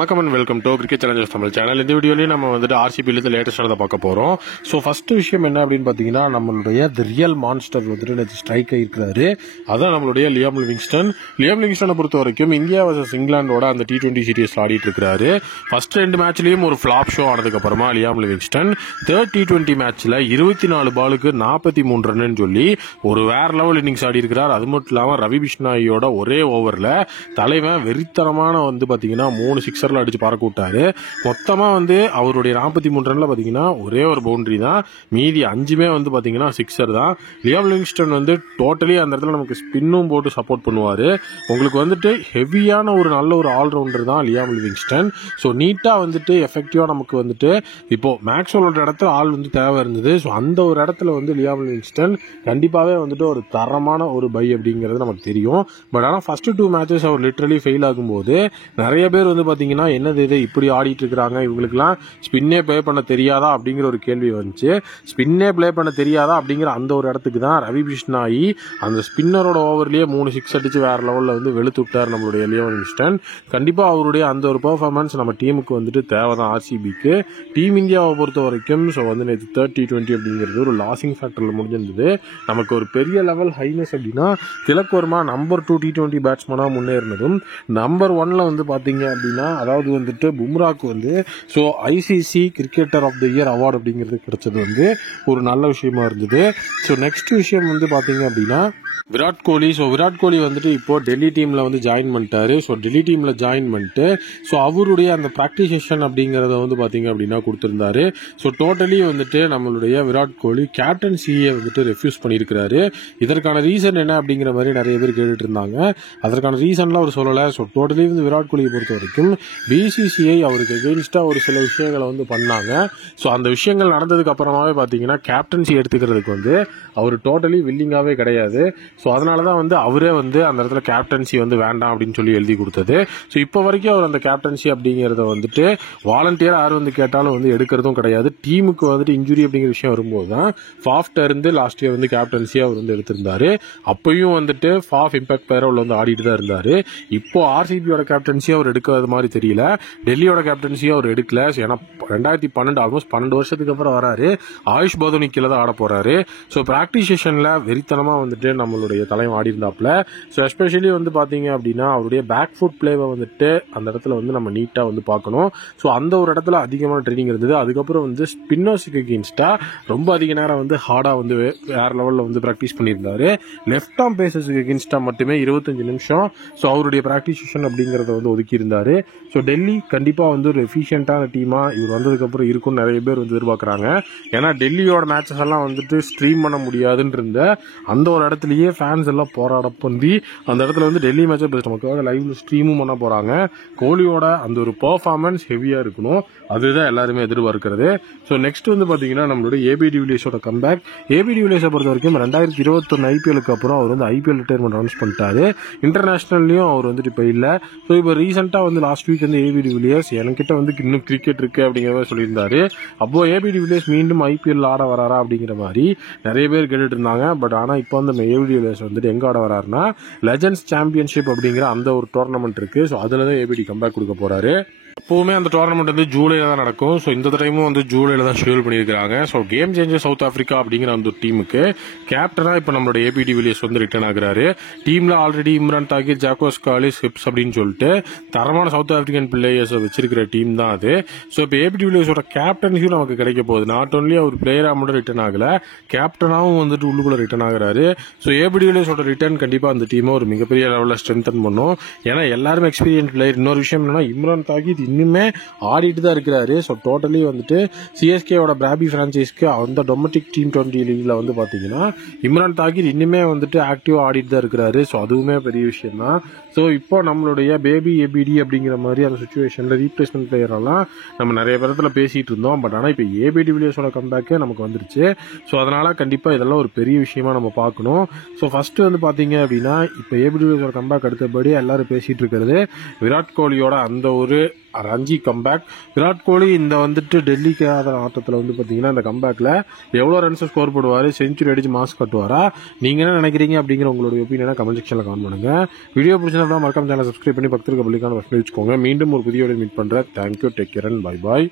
வணக்கம் and welcome to cricket Challengers Tamil channel. இந்த வீடியோலயும் நம்ம வந்துட்டு ஆர்சிபியிலிருந்து லேட்டஸ்டானதை பார்க்க போறோம். ஸோ ஃபர்ஸ்ட் விஷயம் என்ன அப்படின்னு பார்த்தீங்கன்னா, நம்மளுடைய தி ரியல் மான்ஸ்டர் வந்துட்டு ஸ்ட்ரைக் ஆகிருக்கிறாரு. அதான் நம்மளுடைய லியாம் லிவிங்ஸ்டனை பொறுத்த வரைக்கும் இந்தியா வர்சஸ் இங்கிலாண்டோட அந்த T20 சீரீஸ்ல ஆடிட்டு இருக்காரு. ஃபர்ஸ்ட் 2 மேட்ச்லயும் ஒரு ஃபிளாப் ஷோ ஆனதுக்கு அப்புறமா லியாம் லிவிங்ஸ்டன் தேர்ட் T20 மேட்ச்ல 24 பாலுக்கு 43 ரன் சொல்லி ஒரு வேற லெவல் இன்னிங்ஸ் ஆடி இருக்கிறார். அது மட்டும் இல்லாம ரவி பிஷ்னாயோட ஒரே ஓவர்ல தலைவன் வெறித்தனமான வந்து பாத்தீங்கன்னா 3 சிக்ஸர்ல அடிச்சு பறக்க விட்டாரு. மொத்தமா வந்து அவருடைய 43 ரன்ல பாத்தீங்கன்னா ஒரே ஒரு பவுண்டரி தான், மீதி 5மே வந்து பாத்தீங்கன்னா சிக்ஸர் தான். லியாம் லிவிங்ஸ்டன் வந்து டோட்டலி அந்த இடத்துல நமக்கு ஸ்பின்னும் போட்டு சப்போர்ட் பண்ணுவாரு. உங்களுக்கு வந்துட்டு ஹெவியான ஒரு நல்ல ஒரு ஆல்ரவுண்டர் தான் லியாம் லிவிங்ஸ்டன். ஸோ நீட்டா வந்துட்டு எஃபெக்டிவா நமக்கு வந்துட்டு இப்போ மேக்ஸ்வெலோட இடத்துல ஆள் வந்து தேவை இருந்தது. ஸோ அந்த ஒரு இடத்துல வந்து லியாம் லிவிங்ஸ்டன் கண்டிப்பாவே வந்துட்டு ஒரு தரமான ஒரு பை அப்படிங்கிறது நமக்கு தெரியும். பட் ஆனால் ஃபர்ஸ்ட் 2 மேட்சஸ் அவர் லிட்டரலி ஃபெயில் ஆகும்போது நிறைய பேர் வந்து பாத்தீங்கன்னா என்னது இது இப்படி ஆடிட்டு இருக்காங்க, இவங்களுக்குலாம் ஸ்பின்னே பிளே பண்ண தெரியாதா அப்படிங்கிற ஒரு கேள்வி வந்துச்சு. ஸ்பின்னே பிளே பண்ண தெரியாதா அப்படிங்கிற அந்த ஒரு இடத்துக்கு தான் ரவி பிஷ்னாயி அந்த ஸ்பின்னரோட ஓவர்லயே 3 சிக்ஸ் அடிச்சு வேற லெவல்ல வந்து வெளுத்து விட்டார் நம்மளுடைய லியாம் லிவிங்ஸ்டன். கண்டிப்பா அவருடைய அந்த ஒரு பெர்ஃபார்மன்ஸ் நம்ம டீமுக்கு வந்துட்டு தேவைதான் ஆர்சிபிக்கு. டீம் இந்தியாவை பொறுத்த வரைக்கும் ஸோ வந்து நேற்று தேர்ட் T20 அப்படிங்கிறது ஒரு லாசிங் ஃபேக்டர்ல முடிஞ்சிருந்தது. நமக்கு ஒரு பெரிய லெவல் ஹைனஸ் அப்படின்னா திலக் வர்மா நம்பர் 2 T20 பேட்ஸ்மேனா முன்னேறினதும், நம்பர் 1ல வந்து பாத்தீங்க அப்படின்னா அதாவது வந்துட்டு பும்ராக்கு வந்து so ICC cricketer of the year award அப்படிங்கிறது கிடைச்சது வந்து ஒரு நல்ல விஷயமா இருந்தது. ஸோ நெக்ஸ்ட் விஷயம் வந்து பாத்தீங்க அப்படின்னா விராட் கோலி வந்துட்டு இப்போ டெல்லி டீம்ல வந்து ஜாயின் பண்ணிட்டாரு. ஸோ டெல்லி டீம்ல ஜாயின் பண்ணிட்டு ஸோ அவருடைய அந்த பிராக்டிஸ் செஷன் அப்படிங்கறத வந்து பாத்தீங்க அப்படின்னா கொடுத்திருந்தாரு. ஸோ டோட்டலி வந்துட்டு நம்மளுடைய விராட் கோலி கேப்டன்சியை வந்துட்டு ரெஃப்யூஸ் பண்ணியிருக்கிறாரு. இதற்கான ரீசன் என்ன அப்படிங்கிற மாதிரி நிறைய பேர் கேட்டுட்டு இருந்தாங்க. அதற்கான ரீசன்லாம் அவர் சொல்லல. ஸோ டோட்டலி வந்து விராட் கோலியை பொறுத்த வரைக்கும் பிசிசிஐ அவருக்கு எகெயின்ஸ்டா ஒரு சில விஷயங்களை வந்து பண்ணாங்க. ஸோ அந்த விஷயங்கள் நடந்ததுக்கு அப்புறமாவே பாத்தீங்கன்னா கேப்டன்சி எடுத்துக்கிறதுக்கு வந்து அவர் டோட்டலி வில்லிங்காவே கிடையாது. ஸோ அதனால தான் வந்து அவரே வந்து அந்த இடத்துல கேப்டன்சி வந்து வேண்டாம் அப்படின்னு சொல்லி எழுதி கொடுத்தது. ஸோ இப்போ வரைக்கும் அவர் அந்த கேப்டன்சி அப்படிங்கிறத வந்துட்டு வாலண்டியர் யார் வந்து கேட்டாலும் வந்து எடுக்கிறதும் கிடையாது. டீமுக்கு வந்துட்டு இன்ஜுரி அப்படிங்கிற விஷயம் வரும்போது தான் ஃபாஃப்ட இருந்து லாஸ்ட் இயர் வந்து கேப்டன்சியா அவர் வந்து எடுத்திருந்தாரு. அப்பயும் வந்துட்டு ஃபாஃப் இம்பாக்ட் பிளேயர் வந்து ஆடிட்டு தான் இருந்தாரு. இப்போ ஆர்சிபியோட கேப்டன்சி அவர் எடுக்கிறது மாதிரி தெரியல. டெல்லியோட கேப்டன்சியும் அவர் எடுக்கல. ஏன்னா 2012 ஆல்மோஸ்ட் 12 வருஷத்துக்கு அப்புறம் வராரு. ஆயுஷ் பதோனி கீழே தான் ஆட போறாரு. ஸோ பிராக்டிஸ் செஷன்ல வெறித்தனமா வந்துட்டு நம்மளுடைய தலைவன் ஆடி இருந்தாப்ல. ஸோ எஸ்பெஷலி வந்து பாத்தீங்க அப்படின்னா அவருடைய பேக் ஃபுட் பிளேவை வந்துட்டு அந்த இடத்துல வந்து நம்ம நீட்டா வந்து பார்க்கணும். ஸோ அந்த ஒரு இடத்துல அதிகமான ட்ரைனிங் இருந்தது. அதுக்கப்புறம் வந்து ஸ்பின்னர்ஸுக்கு அகெயின்ஸ்டா ரொம்ப அதிக நேரம் வந்து ஹார்டா வந்து வேற லெவல்ல வந்து பிராக்டிஸ் பண்ணியிருந்தாரு. லெஃப்ட் ஆர்ம் பேசர்ஸுக்கு அகெயின்ஸ்டா மட்டுமே 25 நிமிஷம் ஸோ அவருடைய பிராக்டிஸ் செஷன் அப்படிங்கறத வந்து ஒதுக்கி இருந்தாரு. ஸோ டெல்லி கண்டிப்பா வந்து ஒரு எஃபிஷியன்டான டீமா இவர் வந்ததுக்கு அப்புறம் இருக்கும்னு நிறைய பேர் வந்து எதிர்பார்க்கறாங்க. ஏன்னா டெல்லியோட மேட்சஸ் எல்லாம் வந்துட்டு ஸ்ட்ரீம் பண்ண முடியாதுன்னு இருந்த அந்த ஒரு இடத்துலயே ஃபேன்ஸ் எல்லாம் போராட பண்ணி அந்த இடத்துல வந்து டெல்லி மேட்சை நமக்காக லைவ்ல ஸ்ட்ரீமும் பண்ண போறாங்க. கோலியோட அந்த ஒரு பெர்ஃபார்மன்ஸ் ஹெவியா இருக்கணும், அதுதான் எல்லாருமே எதிர்பார்க்கிறது. ஸோ நெக்ஸ்ட் வந்து பாத்தீங்கன்னா நம்மளுடைய ஏபி டிவிலியர்ஸோட கம்பேக். ஏபி டிவிலியர்ஸை பொறுத்த வரைக்கும் 2021 ஐபிஎலுக்கு அப்புறம் அவர் வந்து ஐபிஎல் ரிட்டையர்மெண்ட் அனௌன்ஸ் பண்ணிட்டாரு. இன்டர்நேஷனல்லையும் அவர் வந்துட்டு இப்போ இல்ல. ஸோ இப்போ ரீசெண்டா வந்து லாஸ்ட் வீக் வந்து ஏபி டிவிலியர்ஸ் என்கிட்ட வந்து இன்னும் கிரிக்கெட் இருக்கு அப்படிங்கிற மாதிரி சொல்லியிருந்தாரு. அப்போ ஏபி டிவிலியர்ஸ் மீண்டும் ஐபிஎல் ஆட வராரா அப்படிங்கிற மாதிரி நிறைய பேர் கேட்டுட்டு இருந்தாங்க. பட் ஆனா இப்போ வந்து ஏபி டிவிலியர்ஸ் வந்துட்டு எங்க ஆட வராருன்னா லெஜண்ட்ஸ் சாம்பியன்ஷிப் அப்படிங்கிற அந்த ஒரு டோர்னமெண்ட் இருக்கு. ஸோ அதுலதான் ஏபிடி கம்பேக் கொடுக்க போறாரு. எப்பவுமே அந்த டோர்னமெண்ட் வந்து ஜூலைல தான் நடக்கும். ஸோ இந்த டைமும் வந்து ஜூலைல தான் ஷெடியூல் பண்ணியிருக்காங்க. So game changer south Africa அப்படிங்கிற அந்த டீமுக்கு கேப்டனா இப்போ நம்மளோட ஏபி டிவிலியர்ஸ் வந்து ரிட்டர்ன் ஆகுறாரு. டீம்ல already Imran Tahir, ஜாக்கோஸ் Kallis, hips அப்படின்னு சொல்லிட்டு தரமான சவுத் ஆப்பிரிக்கன் பிளேயர்ஸ் வச்சிருக்கிற டீம் தான் அது. ஸோ இப்போ ஏபி டிவிலியர்ஸோட கேப்டன்சியும் நமக்கு கிடைக்க போகுது. நாட் ஓன்லி அவர் பிளேயரா மட்டும் ரிட்டர்ன் ஆகல, கேப்டனாவும் வந்துட்டு உள்ளுக்குள்ள ரிட்டர்ன் ஆகுறாரு. ஸோ ஏபி டிவிலியர்ஸோட ரிட்டர்ன் கண்டிப்பா அந்த டீமை ஒரு மிகப்பெரிய லெவலில் ஸ்ட்ரென்தன் பண்ணும். ஏன்னா எல்லாருமே எக்ஸ்பீரியன்ஸ் பிளேயர். இன்னொரு விஷயம் என்னன்னா இம்ரான் தாகிர் இன்னுமே ஆடிட்டு தான் இருக்கிறாரு. ஸோ டோட்டலி வந்துட்டு சிஎஸ்கேவோட பிராபி பிரான்ச்சைஸ்க்கு அந்த டொமஸ்டிக் T20 லீக்ல வந்து பாத்தீங்கன்னா இம்ரான் தாகிர் இன்னுமே வந்துட்டு ஆக்டிவா ஆடிட்டு தான் இருக்கிறாரு. ஸோ அதுவுமே பெரிய விஷயம் தான். ஸோ இப்போ நம்மளுடைய பேபி ஏபிடி அப்படிங்கிற மாதிரி அந்த சுச்சுவேஷன்ல ரீப்ளேஸ்மெண்ட் பிளேயர் எல்லாம் நம்ம நிறைய பேரத்துல பேசிட்டு இருந்தோம். பட் ஆனால் இப்போ ஏபி டிவிலியர்ஸோட கம்பேக்கே நமக்கு வந்துருச்சு. ஸோ அதனால கண்டிப்பா இதெல்லாம் ஒரு பெரிய விஷயமா நம்ம பார்க்கணும். ஸோ ஃபர்ஸ்ட் வந்து பாத்தீங்க அப்படின்னா இப்போ ஏபி டிவிலியர்ஸோட கம்பேக் அடுத்தபடி எல்லாரும் பேசிட்டு இருக்கிறது விராட் கோலியோட அந்த ஒரு ரஞ்சி கம்பேக். விராட் கோலி இந்த வந்துட்டு டெல்லிக்கு ஆதரவு ஆட்டத்தில் வந்து பார்த்தீங்கன்னா இந்த கம்பேக்கில் எவ்வளோ ரன்ஸ் ஸ்கோர் போடுவார், செஞ்சுரி அடிச்சு மாஸ் கட்டுவாரா, நீங்கள் என்ன நினைக்கிறீங்க அப்படிங்கிற உங்களுடைய ஒப்பீனியனை கமெண்ட் செக்ஷனில் கமெண்ட் பண்ணுங்க. வீடியோ பிடிச்சிருந்தா மறக்காம சேனல் சப்ஸ்கிரைப் பண்ணி பக்கத்துக்கு பள்ளிக்கான வச்சுக்கோங்க. மீண்டும் ஒரு புதிய மீட் பண்ணுறேன். Thank you, take care and bye bye.